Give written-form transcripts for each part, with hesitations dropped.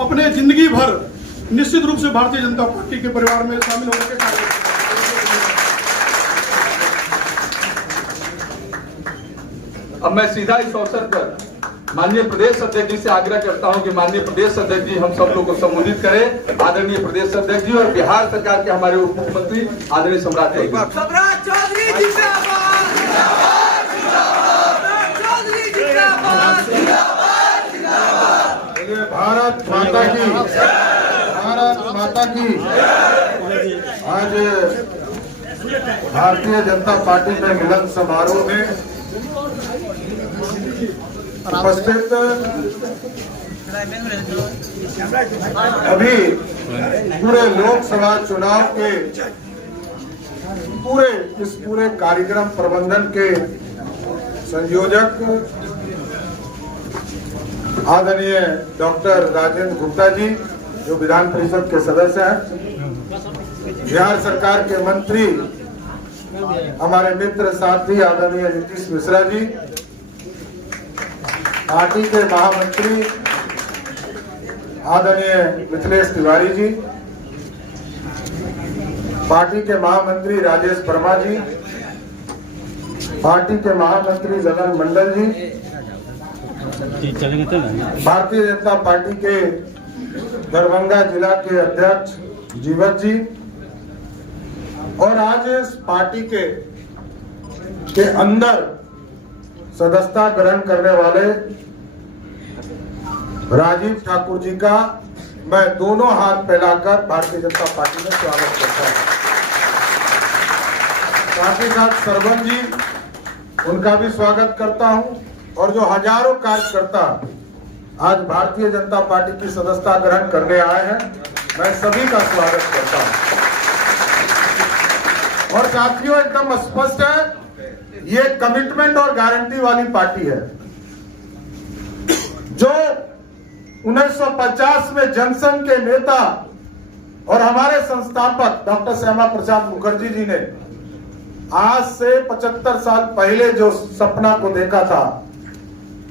अपने जिंदगी भर निश्चित रूप से भारतीय जनता पार्टी के परिवार में शामिल होने के कार्य। अब मैं सीधा इस अवसर पर माननीय प्रदेश अध्यक्ष जी से आग्रह करता हूं कि माननीय प्रदेश अध्यक्ष जी हम सब लोग को संबोधित करें। आदरणीय प्रदेश अध्यक्ष जी और बिहार सरकार के हमारे उप मुख्यमंत्री आदरणीय सम्राट चौधरी भारत माता की, भारत माता की। आज भारतीय जनता पार्टी के मिलन समारोह में उपस्थित अभी पूरे लोकसभा चुनाव के पूरे कार्यक्रम प्रबंधन के संयोजक आदरणीय डॉक्टर राजेंद्र गुप्ता जी, जो विधान परिषद के सदस्य हैं, बिहार सरकार के मंत्री हमारे मित्र साथी आदरणीय नीतीश मिश्रा जी, पार्टी के महामंत्री आदरणीय मिथिलेश तिवारी जी, पार्टी के महामंत्री राजेश वर्मा जी, पार्टी के महामंत्री ललन मंडल जी, भारतीय जनता पार्टी के दरभंगा जिला के अध्यक्ष जीवत जी और आज इस पार्टी के अंदर सदस्यता ग्रहण करने वाले राजीव ठाकुर जी का मैं दोनों हाथ फैलाकर भारतीय जनता पार्टी में स्वागत करता हूं। साथ ही साथ सरवन जी, उनका भी स्वागत करता हूं और जो हजारों कार्यकर्ता आज भारतीय जनता पार्टी की सदस्यता ग्रहण करने आए हैं, मैं सभी का स्वागत करता हूं। और साथियों, एकदम स्पष्ट है, ये कमिटमेंट और गारंटी वाली पार्टी है जो 1950 में जनसंघ के नेता और हमारे संस्थापक डॉक्टर श्यामा प्रसाद मुखर्जी जी ने आज से 75 साल पहले जो सपना को देखा था,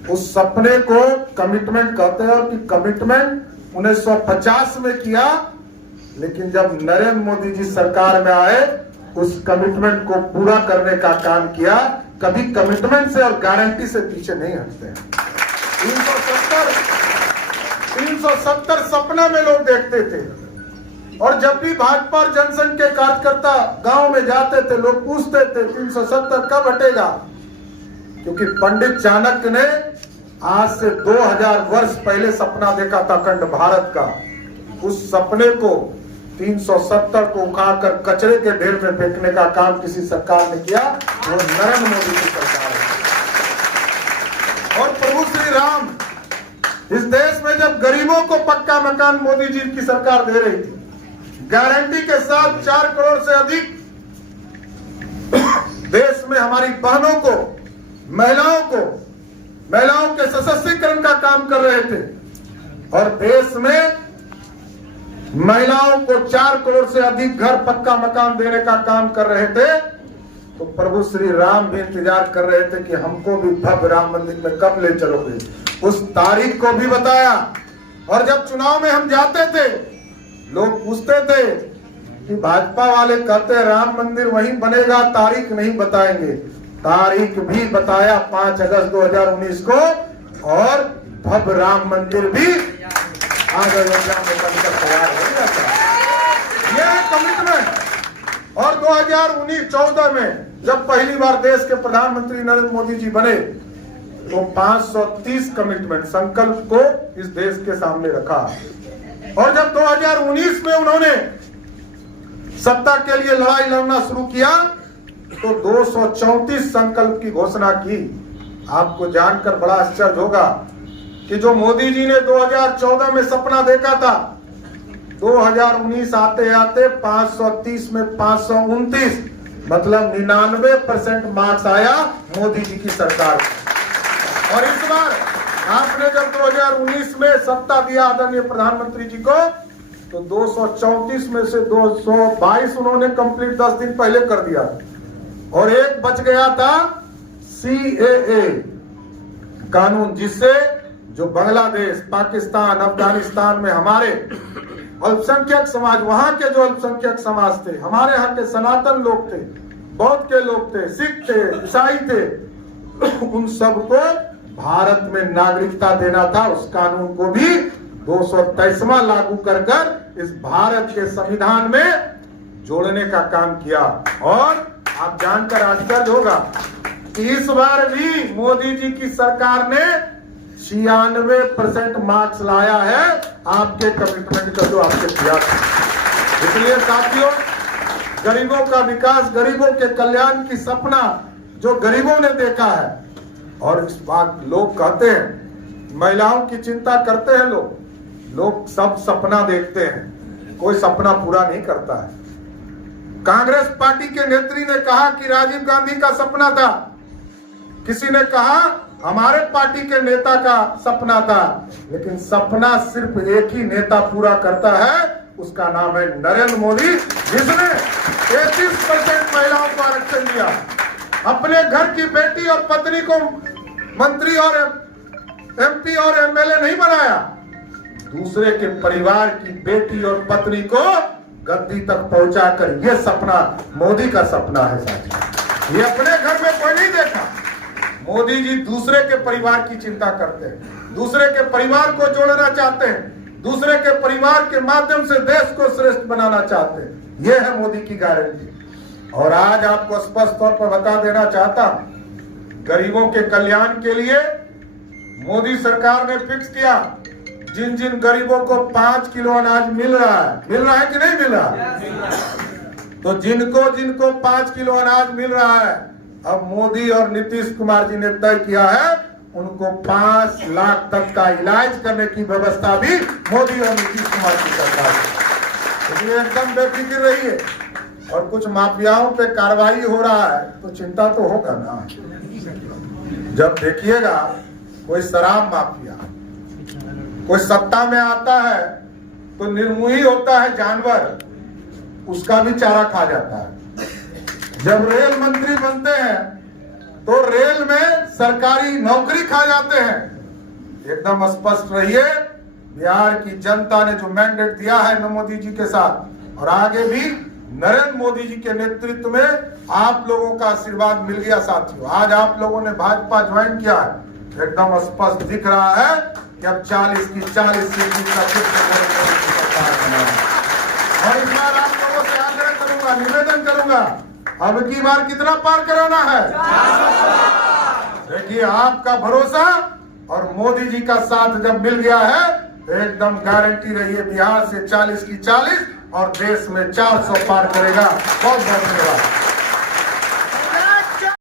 उस सपने को कमिटमेंट कहते हैं। और कि कमिटमेंट 1950 में किया, लेकिन जब नरेंद्र मोदी जी सरकार में आए, उस कमिटमेंट को पूरा करने का काम किया। कभी कमिटमेंट से और गारंटी से पीछे नहीं हटते हैं। 370 सपना में लोग देखते थे और जब भी भाजपा और जनसंघ के कार्यकर्ता गांव में जाते थे, लोग पूछते थे 370 कब हटेगा, क्योंकि पंडित चाणक्य ने आज से 2000 वर्ष पहले सपना देखा था अखंड भारत का। उस सपने को 370 को उखाड़कर कचरे के ढेर में फेंकने का काम किसी सरकार ने किया, वो नरेंद्र मोदी की सरकार है। और प्रभु श्री राम, इस देश में जब गरीबों को पक्का मकान मोदी जी की सरकार दे रही थी, गारंटी के साथ 4 करोड़ से अधिक देश में हमारी बहनों को, महिलाओं के सशक्तिकरण का काम कर रहे थे और देश में महिलाओं को 4 करोड़ से अधिक घर पक्का मकान देने का काम कर रहे थे, तो प्रभु श्री राम भी इंतजार कर रहे थे कि हमको भी भव्य राम मंदिर में कब ले चलोगे। उस तारीख को भी बताया। और जब चुनाव में हम जाते थे, लोग पूछते थे कि भाजपा वाले कहते राम मंदिर वहीं बनेगा, तारीख नहीं बताएंगे। तारीख भी बताया 5 अगस्त 2019 को, और भव्य राम मंदिर भी आज अयोध्या में बनकर तैयार हो जाता है। यह कमिटमेंट। और 2019-14 में जब पहली बार देश के प्रधानमंत्री नरेंद्र मोदी जी बने, तो 530 कमिटमेंट, संकल्प को इस देश के सामने रखा। और जब 2019 में उन्होंने सत्ता के लिए लड़ाई लड़ना शुरू किया, तो 234 संकल्प की घोषणा की। आपको जानकर बड़ा आश्चर्य होगा कि जो मोदी जी ने 2014 में सपना देखा था, 2019 आते आते 530 में 529, मतलब 99% मार्क्स आया मोदी जी की सरकार को। और इस बार आपने जब 2019 में सत्ता दिया आदरणीय प्रधानमंत्री जी को, तो 234 में से 222 उन्होंने कंप्लीट 10 दिन पहले कर दिया, और एक बच गया था CAA कानून, जिससे जो बांग्लादेश, पाकिस्तान, अफगानिस्तान में हमारे अल्पसंख्यक समाज, वहां के जो अल्पसंख्यक समाज थे, हमारे यहाँ के सनातन लोग थे, बौद्ध के लोग थे, सिख थे, ईसाई थे, उन सबको भारत में नागरिकता देना था। उस कानून को भी 223वां लागू कर कर इस भारत के संविधान में जोड़ने का काम किया। और आप जानकर आश्चर्य होगा कि इस बार भी मोदी जी की सरकार ने 96% मार्क्स लाया है आपके कमिटमेंट का जो आपके दिया था। इसलिए साथियों, गरीबों का विकास, गरीबों के कल्याण की सपना जो गरीबों ने देखा है, और इस बात लोग कहते हैं महिलाओं की चिंता करते हैं, लोग सब सपना देखते हैं, कोई सपना पूरा नहीं करता है। कांग्रेस पार्टी के नेत्री ने कहा कि राजीव गांधी का सपना था, किसी ने कहा हमारे पार्टी के नेता का सपना था, लेकिन सपना सिर्फ एक ही नेता पूरा करता है, उसका नाम है नरेंद्र मोदी, जिसने 33% महिलाओं को आरक्षण दिया, अपने घर की बेटी और पत्नी को मंत्री और एमपी और एमएलए नहीं बनाया, दूसरे के परिवार की बेटी और पत्नी को गद्दी तक पहुंचाकर, यह सपना मोदी का सपना है साथियों। ये अपने घर में कोई नहीं देखा। मोदी जी दूसरे के परिवार की चिंता करते हैं, दूसरे के परिवार को जोड़ना चाहते हैं, दूसरे के परिवार के माध्यम से देश को श्रेष्ठ बनाना चाहते हैं। यह है मोदी की गारंटी। और आज आपको स्पष्ट तौर पर बता देना चाहता हूं, गरीबों के कल्याण के लिए मोदी सरकार ने फिक्स किया, जिन जिन गरीबों को 5 किलो अनाज मिल रहा है कि नहीं मिल रहा, तो जिनको 5 किलो अनाज मिल रहा है, अब मोदी और नीतीश कुमार जी ने तय किया है उनको 5 लाख तक का इलाज करने की व्यवस्था भी मोदी और नीतीश कुमार की सरकार है। इसलिए एकदम बेफिक्र रहिए। और कुछ माफियाओं पे कार्रवाई हो रहा है तो चिंता तो होगा ना। जब देखिएगा कोई शराब माफिया कोई सत्ता में आता है तो निर्मोही होता है जानवर, उसका भी चारा खा जाता है। जब रेल मंत्री बनते हैं तो रेल में सरकारी नौकरी खा जाते हैं। एकदम स्पष्ट रहिए, बिहार की जनता ने जो मैंडेट दिया है मोदी जी के साथ, और आगे भी नरेंद्र मोदी जी के नेतृत्व में आप लोगों का आशीर्वाद मिल गया साथियों। आज आप लोगों ने भाजपा ज्वाइन किया है, एकदम स्पष्ट दिख रहा है कि अब 40 की 40 सीट का सरकार बना है। और इस बार आप लोगों से आग्रह करूंगा, निवेदन करूंगा, अब की बार कितना पार कराना है? देखिए, आपका भरोसा और मोदी जी का साथ जब मिल गया है तो एकदम गारंटी रहिए बिहार से 40 की 40 और देश में 400 पार करेगा। बहुत बहुत धन्यवाद।